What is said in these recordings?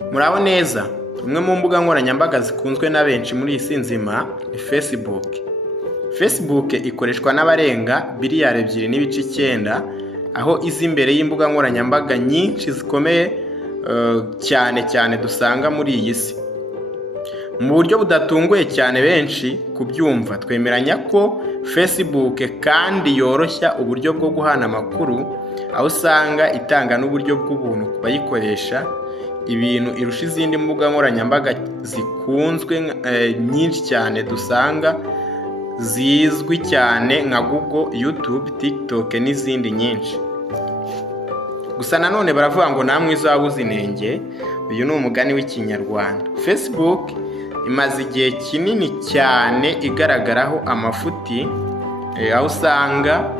Muraho neza, imwe mu mbuga nkoranyambaga zikunzwe na benshi muri iyi si nzima ni Facebook. Facebook ikoreshwa n'abarenga biliyari 2.9, aho izi imbere y'imbuga nkoranyambaga nyinshi zikomeye cyane dusanga muri iyi si. Mu buryo budatunguye cyane benshi kubyumva, twemeranya ko Facebook kandi yoroshya uburyo bwo guhana amakuru, aho usanga itanga n'uburyo bw'ubuntu ku bayikoresha, ibintu irusha izindi mbuga nkoranyambaga zikunzwe nyinshi cyane dusanga zizwi cyane nka Google, YouTube, TikTok n'izindi nyinshi. Gusa nanone baravuga ngo namwe izabuze inenge, uyu ni umugani w'ikinyarwanda. Facebook imaze igihe kinini cyane igaragaraho amafuti, aho usanga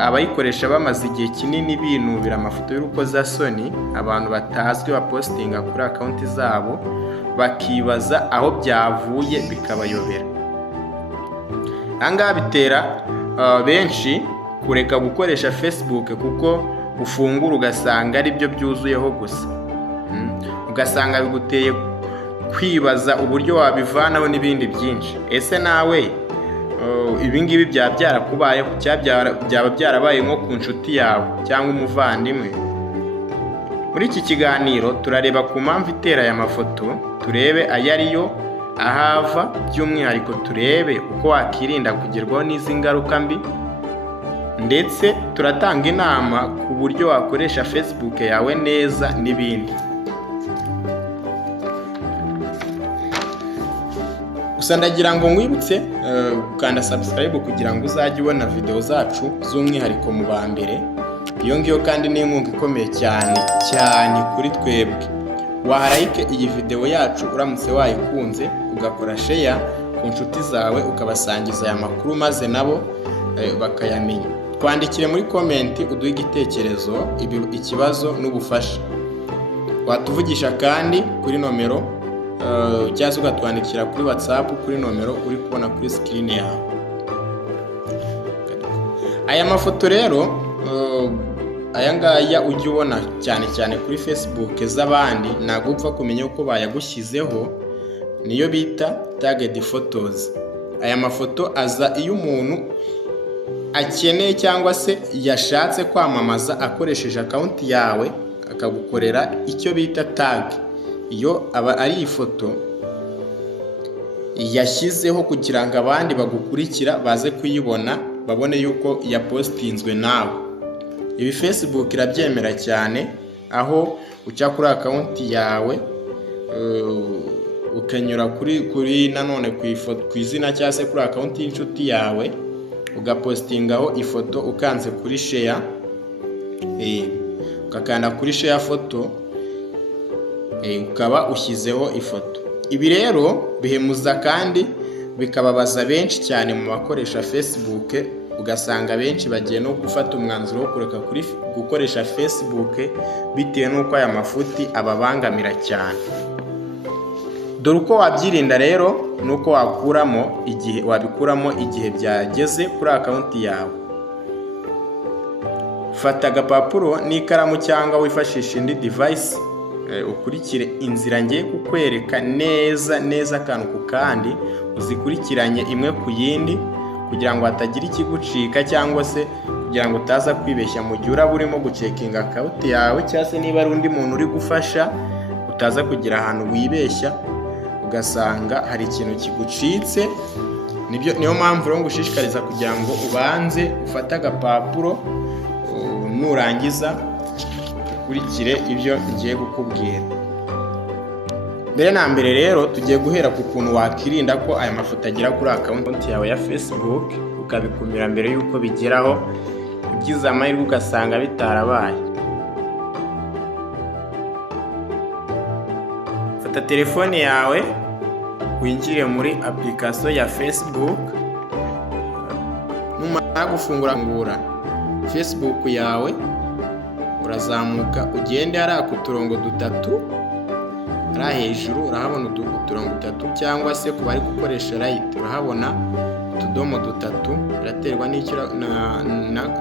abayikoresha bamaze igihe kinini binubira amafoto y'urukozasoni abantu batazwi bapostinga kuri akawunti zabo, bakibaza aho byavuye bikabayobera. Ahangaha bitera benshi kureka gukoresha Facebook kuko ufungura ugasanga ari byo byuzuyeho gusa, ugasanga biguteye kwibaza uburyo wabivanaho n'ibindi byinshi. Ese nawe ibingibi byaba byarakubayeho, byaba byarabaye nko ku nshuti yawe cyangwa umuvandimwe? Muri iki kiganiro turareba ku mpamvu itera aya mafoto, turebe ayo ariyo, ahava, by'umwihariko turebe uko wakirinda kugerwaho n'izi ngaruka mbi, ndetse turatanga inama ku buryo wakoresha Facebook yawe neza n'ibindi. Gusa ndagira ngo nkwibutse gukanda subscribe kugira ngo uzajye ubona video zacu z'umwihariko mu ba mbere. Iyo ngiyo kandi ni inkunga ikomeye cyane kuri twebwe. Waha like iyi video yacu uramutse wayikunze, ugakora share ku nshuti zawe, ukabasangiza aya makuru maze nabo bakayamenya. Twandikire muri comment uduhe igitekerezo, ikibazo n'ubufasha. Watuvugisha kandi kuri nomero cyangwa se ugatwandikira kuri WhatsApp kuri nomero uri kubona kuri screen yawe. Aya mafoto rero aya ngaya ujya ubona cyane kuri Facebook z'abandi, ntabwo upfa kumenya uko bayagushyizeho, niyo bita tagged photos. Aya mafoto aza iyo umuntu akeneye cyangwa se yashatse kwamamaza akoresheje akawunti yawe, akagukorera icyo bita tag. Iyo aba ari ifoto yashyizeho kugira ngo abandi bagukurikira baze kuyibona, babone yuko yapostinzwe nawe. Ibi Facebook irabyemera cyane, aho uca kuri akawunti yawe ukanyura kuri nanone ku izina cyangwa se kuri akawunti y'inshuti yawe, ugapostingaho ifoto ukanze kuri share, ukakanda kuri share photo, ukaba ushyizeho ifoto. Ibi rero bihemuza kandi bikababaza benshi cyane mu bakoresha Facebook, ugasanga benshi bagiye no gufata umwanzuro wo kureka gukoresha Facebook bitewe n'uko aya mafuti ababangamira cyane. Dore uko wabyirinda rero, nuko wabikuramo igihe byageze kuri akawunti yawe. Fata agapapuro n'ikaramu cyangwa wifashisha indi device, ukurikire inzira ngiye kukwereka neza akantu ku kandi, uzikurikiranye imwe ku yindi kugira ngo hatagira ikigucika, cyangwa se kugira ngo utaza kwibeshya mu gihe uraba urimo gucekinga akawunti yawe, cyangwa se niba ari undi muntu uri gufasha utaza kugira ahantu wibeshya ugasanga hari ikintu kigucitse. Niyo mpamvu rero ngushishikariza kugira ngo ubanze ufate agapapuro, nurangiza ukurikire ibyo ngiye kukubwira. Mbere na mbere rero tugiye guhera ku kuntu wakirinda ko aya mafoto agera kuri akawunti yawe ya Facebook, ukabikumira mbere y'uko bigeraho, ugize amahirwe ugasanga bitarabaye. Fata telefone yawe, winjire muri application ya Facebook. Numara gufungura Facebook yawe, urazamuka ugende hari uturongo dutatu, ari hejuru urahabona uturongo dutatu, cyangwa se ku bari gukoresha right urahabona utudomo dutatu. Biraterwa n'icyo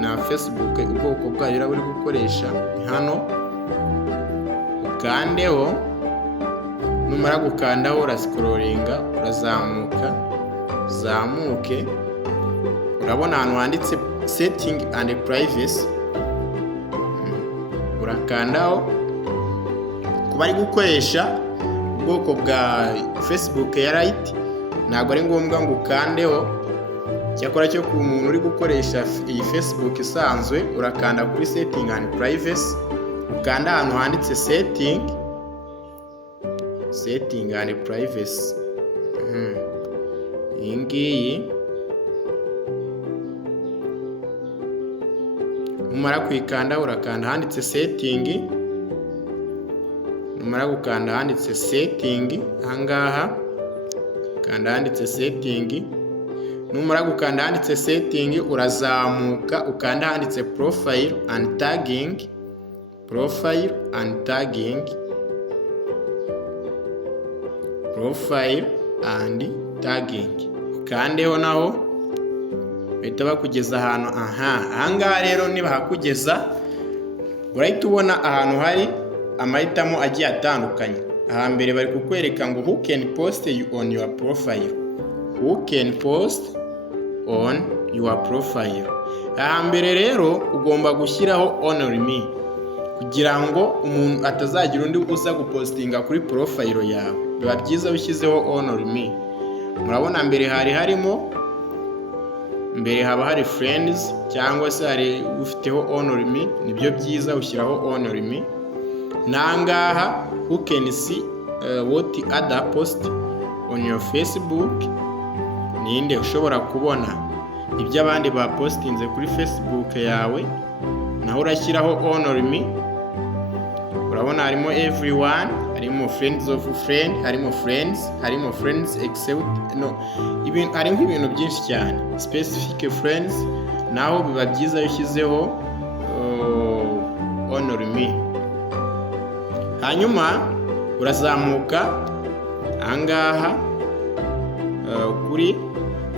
na Facebook ubwoko bwayo uri gukoresha. Hano ukandeho numara gukandaho urascrollinga uzamuke urabona ahantu handitse setting and privacy, urakandaho. Kuba ari gukoresha ubwoko bwa Facebook ya Lite ntabwo ari ngombwa ngo ukandeho, cyakora cyo ku muntu uri gukoresha iyi Facebook isanzwe urakanda kuri setting and privacy, ukanda ahantu handitse setting and privacy. Iyi ngiyi numara kuyikanda urakanda handitse setting, numara gukanda handitse setting ahangaha kanda handitse setting, numara gukanda handitse setting urazamuka ukanda handitse profile and tagging, ukandeho naho bahita bakugeza ahantu. Ahangaha rero niba hakugeza urahita ubona ahantu hari amahitamo agiye atandukanye. Ahambere bari kukwereka ngo who can post on your profile, ahambere rero ugomba gushyiraho honor me kugira ngo umuntu atazagira undi uza gupostinga kuri profile yawe. Biba byiza ushyizeho honor me. Murabona mbere haba hari friends cyangwa se hari ufiteho honor me, nibyo byiza ushyiraho honor me. Nangaha who can see what other post on your Facebook, ninde ushobora kubona ibyo abandi bapostinze kuri Facebook yawe, naho urashyiraho honor me. Urabona harimo everyone, harimo friends of friend, harimo friends except harimo ibintu byinshi cyane, specific friends, naho biba byiza ushyizeho honor me. Hanyuma urazamuka ahangaha kuri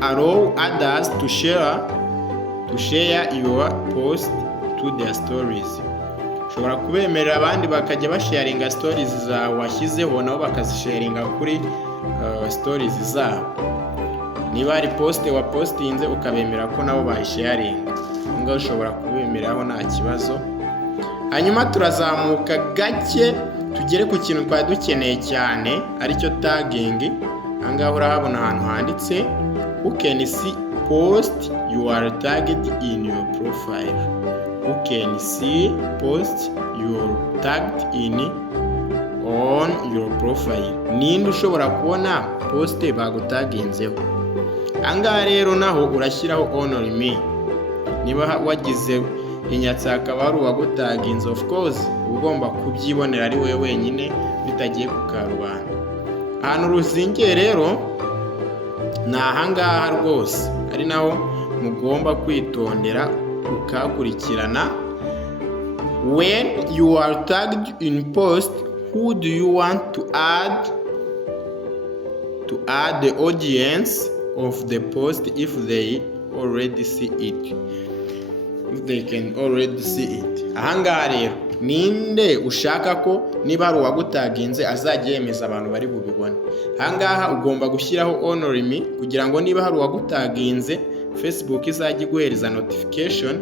allow others to share your post to their stories. Ushobora kubemerera abandi bakajya basharinga stories zawe washyizeho, nabo bakazisharinga kuri stories zabo. Niba hari post wapostinze ukabemera ko nabo bayisharinga, ngo ushobora kubemereraho nta kibazo. Hanyuma turazamuka gake tugere ku kintu twari dukeneye cyane aricyo tagging. Ahangaha urahabona ahantu handitse who can see post you are tagged in your profile, who can see post you are tagged on your profile. Ninde ushobora kubona post bagutaginzeho. Ahangaha rero naho urashyiraho honor me. Niba wagize inyatsa akaba ari uwagutaginze, of course ugomba kubyibonera ari wowe wenyine bitagiye ku karubanda. Ahantu ruzingiye rero ni ahangaha rwose, ari naho mugomba kwitondera ukakurikirana. When you are tagged in post, who do you want to add the audience of the post if they already see it, if they can already see it. Ahangaha rero ninde ushaka ko niba hari uwagutaginze azajya yemeza abantu bari bubibone. Ahangaha ugomba gushyiraho honor me kugira ngo niba hari uwagutaginze Facebook izajya iguhereza notification,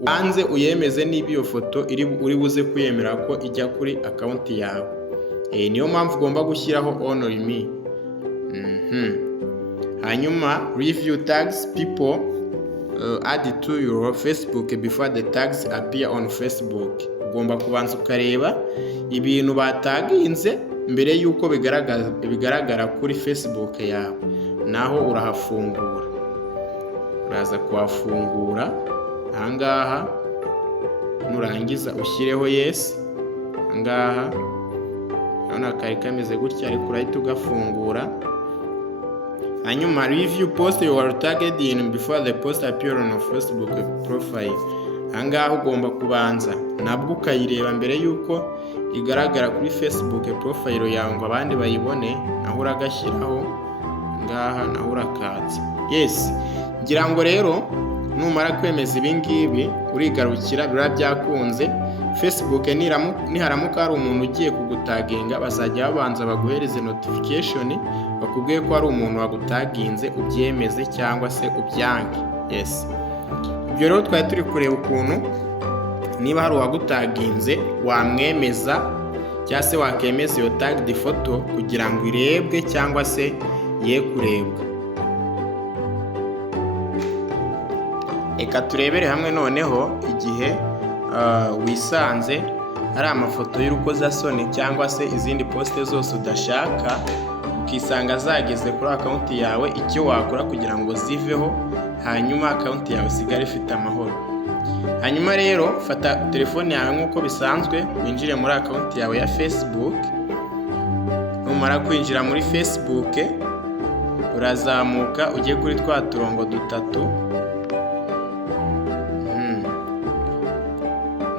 ubanze uyemeze niba iyo foto uri buze kuyemera ko ijya kuri account yawe. Niyo mpamvu ugomba gushyiraho honor me. Hanyuma review tags people add to your Facebook before the tags appear on Facebook. Ugomba kubanza ukareba ibintu bataginze mbere yuko bigaragara kuri Facebook yawe, naho urahafungura. Uraza kuhafungura ahangaha, nurangiza ushyireho yes. Ahangaha urabona kari kameze gutya, ariko urahita ugafungura. Hanyuma review post you are tagged in before the post appear on your Facebook profile. Ahangaha ugomba kubanza nabwo ukayireba mbere yuko igaragara kuri Facebook profile yawe ngo abandi bayibone, naho uragashyiraho ngaha, naho urakatsa yes. Ngira ngo rero numara kwemeza ibi ngibi urigarukira, biba byakunze. Facebook niharamuka hari umuntu ugiye kugutaginga, bazajya babanza baguhereze notification bakubwiye ko hari umuntu wagutaginze, ubyemeze cyangwa se ubyange. Yes. Ibyo rero twari turi kureba ukuntu niba hari uwagutaginze wamwemeza cyangwa se wakemeza iyo tagged foto kugira ngo irebwe cyangwa se ye kurebwa. Reka turebere hamwe noneho igihe wisanze hari amafoto y'urukozasoni cyangwa se izindi poste zose udashaka ukisanga zageze kuri akawunti yawe, icyo wakora kugira ngo ziveho hanyuma akawunti yawe isigare ifite amahoro. Hanyuma rero fata telefone yawe nk'uko bisanzwe, winjire muri akawunti yawe ya Facebook. Numara kwinjira muri Facebook, urazamuka ujye kuri twa turongo dutatu.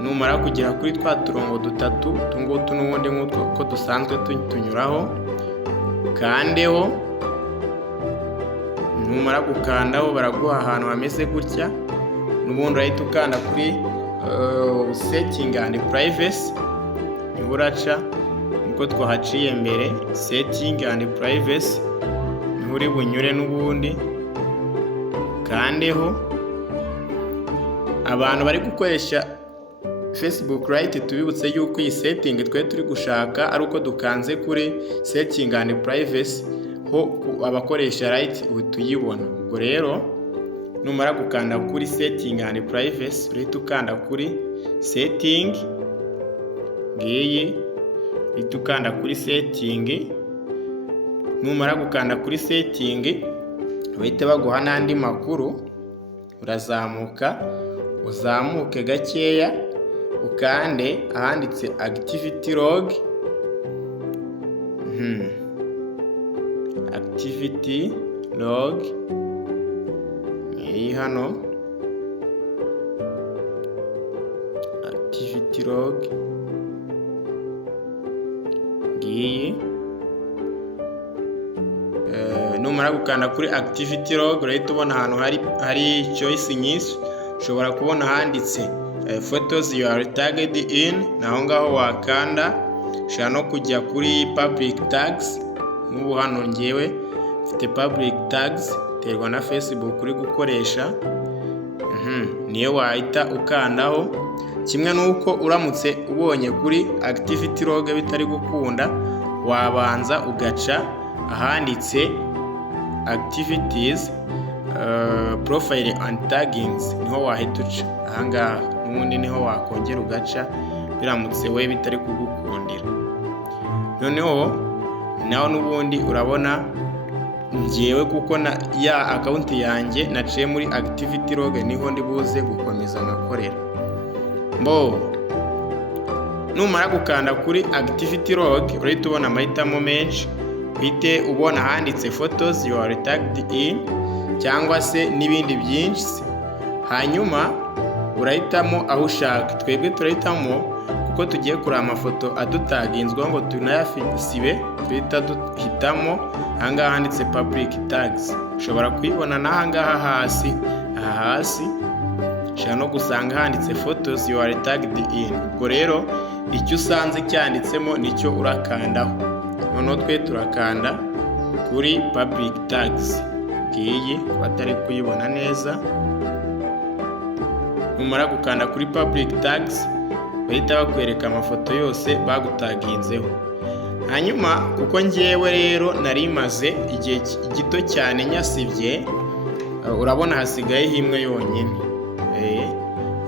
Numara kugera kuri twa turongo dutatu, tungutu n'ubundi nk'uko dusanzwe tunyuraho, kandeho. Numara gukandaho baraguha ahantu hameze gutya, n'ubundi urahita ukanda kuri setting and privacy. Niho uraca nkuko twahaciye mbere, setting and privacy niho uri bunyure n'ubundi kandeho. Abantu bari gukoresha Facebook Lite tubibutse yuko iyi setting twe turi gushaka ari uko dukanze kuri setting and privacy ho abakoresha Lite tuyibona. Ubwo rero numara gukanda kuri setting and privacy, urahita ukanda kuri setting, ngiyi uhita ukanda kuri setting. Numara gukanda kuri setting, bahita baguha n'andi makuru. Urazamuka, uzamuke gakeya, ukande ahanditse activity log. Activity log iyi hano, activity log ngiyi. Numara gukanda kuri activity log, urahita ubona ahantu hari choice nyinshi. Ushobora kubona handitse photos you are tagged in, naho ngaho wakanda. Ushobora no kujya kuri public tags. Nk'ubu hano ngewe mfite public tags terwa na Facebook uri gukoresha, niyo wahita ukandaho. Kimwe nuko uramutse ubonye kuri activity log bitari gukunda, wabanza ugaca ahanditse activities profile and taggings, niho wahita uca ahangaha. N'ubundi niho wakongera ugaca biramutse we bitari kugukundira. Noneho naho n'ubundi urabona ngewe kuko ya akawunti yanjye naciye muri activity log, niho ndi buze gukomeza ngakorera. Numara gukanda kuri activity log, urahita ubona amahitamo menshi. Uhite ubona handitse photos you are tagged in cyangwa se n'ibindi byinshi. Hanyuma urahitamo aho ushaka. Twebwe turahitamo kuko tugiye kureba amafoto adutaginzwa ngo tunayasibe, tuhita duhitamo ahangaha handitse public tags. Ushobora kuyibona n'ahangaha hasi. Aha hasi ushobora no gusanga handitse photos you are tagged in. Ubwo rero icyo usanze cyanditsemo nicyo urakandaho. Noneho twe turakanda kuri public tags ngiyi batari kuyibona neza. Numara gukanda kuri public tags, bahita bakwereka amafoto yose bagutaginzeho. Hanyuma kuko ngewe rero nari maze igihe gito cyane nyasibye, urabona hasigaye imwe yonyine.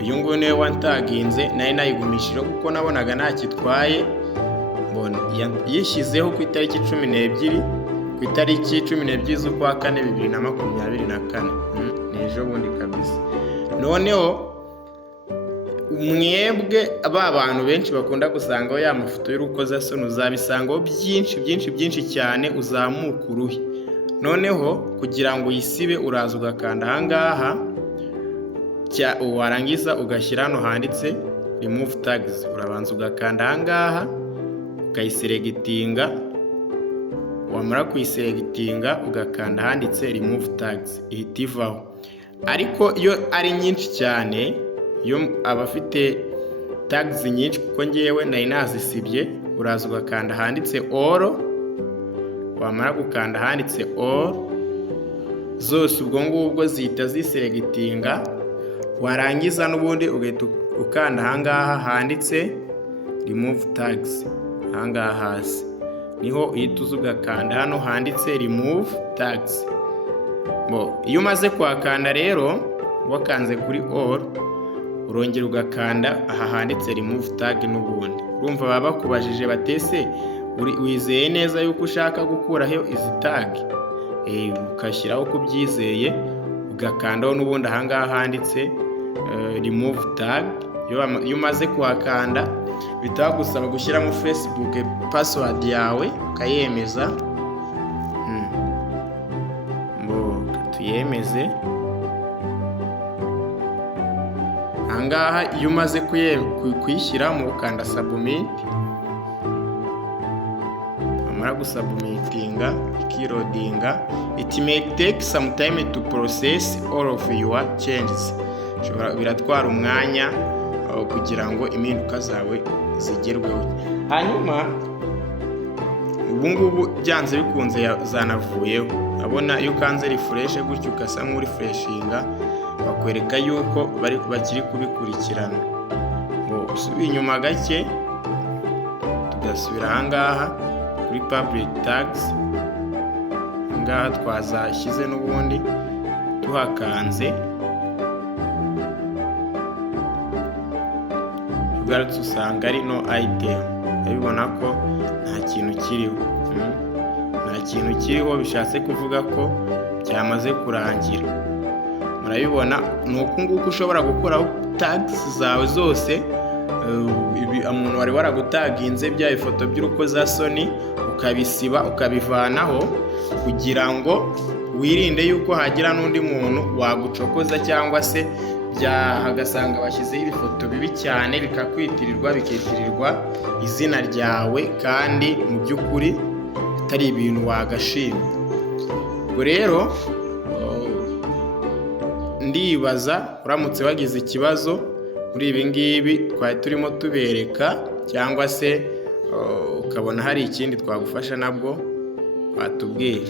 Uyu nguyu niwe wantaginze, nari nayigumishije kuko nabonaga nta kitwaye. Yishyizeho ku itariki 12 ku itariki 12 z'ukwa 4 2024. Ni ejo bundi kabisa. Noneho mwebwe aba bantu benshi bakunda gusangaho ya mafoto y'urukozasoni, uzabisangaho byinshi cyane, uzamuka uruhi. Noneho kugira ngo uyisibe uraza ugakanda ahangaha, warangiza ugashyira hano handitse remove tags. Urabanza ugakanda ahangaha ukayiselectinga, wamara kuyiselectinga ugakanda handitse remove tags, ihita ivaho. Ariko iyo ari nyinshi cyane, iyo abafite tags nyinshi kuko ngewe nari nazisibye. Uraza ugakanda handitse all, wamara gukanda handitse all zose ubwo ngubwo zihita ziselegitinga, warangiza n'ubundi ugahita ukanda ahangaha handitse remove tags. Ahangaha hasi niho uhita uza ugakanda hano handitse remove tags. Iyo umaze kuhakanda rero wakanze kuri all, urongera ugakanda aha handitse remove tag n'ubundi. Urumva baba bakubajije batese wizeye neza yuko ushaka gukuraho izi tag, ukashyiraho ko ubyizeye, ugakandaho n'ubundi ahangaha handitse remove tag. Iyo umaze kuhakanda bitaba gusaba gushyiramo Facebook password yawe ukayemeza. Tuyemeze. Ahangaha iyo umaze kuyishyiramo ukanda submit, wamara gusubmitinga ikirodinga. It may take some time to process all of your changes. Biratwara umwanya kugira ngo impinduka zawe zigerweho. Hanyuma ubungubu byanze bikunze zanavuyeho. Abona iyo ukanze refresh gutyo ukasa nk'urefreshinga, bakwereka yuko bakiri kubikurikirana. Usubiye inyuma gake tugasubira ahangaha kuri public tags. Ahangaha twazashyize n'ubundi tuhakanze, tugarutse usanga ari no item. Urabibona ko nta kintu kiriho, nta kintu kiriho, bishatse kuvuga ko byamaze kurangira. Murabibona ni uku nguku ushobora gukuraho tags zawe zose. Umuntu wari waragutaginze bya ifoto by'urukozasoni ukabisiba ukabivanaho, kugira ngo wirinde yuko hagira n'undi muntu wagucokoza cyangwa se hagasanga bashyizeho ibifoto bibi cyane bikakwitirirwa, bikitirirwa izina ryawe kandi mu by'ukuri atari ibintu wagashima. Ubwo rero ndibaza uramutse wagize ikibazo muri ibi ngibi twari turimo tubereka, cyangwa se ukabona hari ikindi twagufasha nabwo watubwira.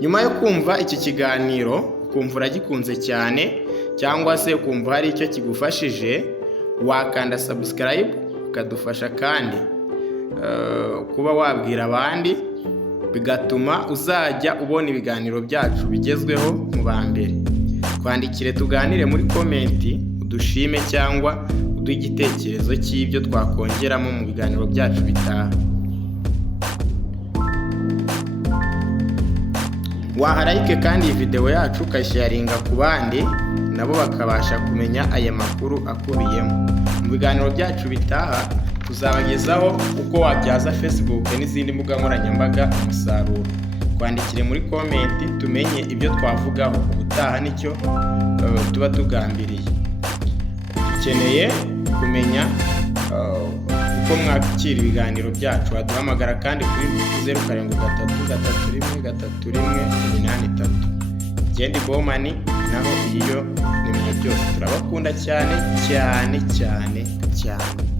Nyuma yo kumva iki kiganiro ukumva uragikunze cyane, cyangwa se ukumva hari icyo kigufashije, wakanda subscribe ukadufasha kandi kuba wabwira abandi, bigatuma uzajya ubona ibiganiro byacu bigezweho mu ba mbere. Twandikire tuganire muri komenti, udushime cyangwa uduhe igitekerezo cy'ibyo twakongeramo mu biganiro byacu bitaha. Waharayike kandi iyi video yacu ukasharinga ku bandi, nabo bakabasha kumenya aya makuru akubiyemo. Mu biganiro byacu bitaha tuzabagezaho uko wabyaza Facebook n'izindi mbuga nkoranyambaga umusaruro. Twandikire muri komenti tumenye ibyo twavugaho ubutaha nicyo tuba tugambiriye. Dukeneye kumenya uko mwakira ibiganiro byacu. Waduhamagara kandi kuri 0733313183. Gendi Bomani naho iyo nimero byose turabakunda cyane cyane cyane cyane.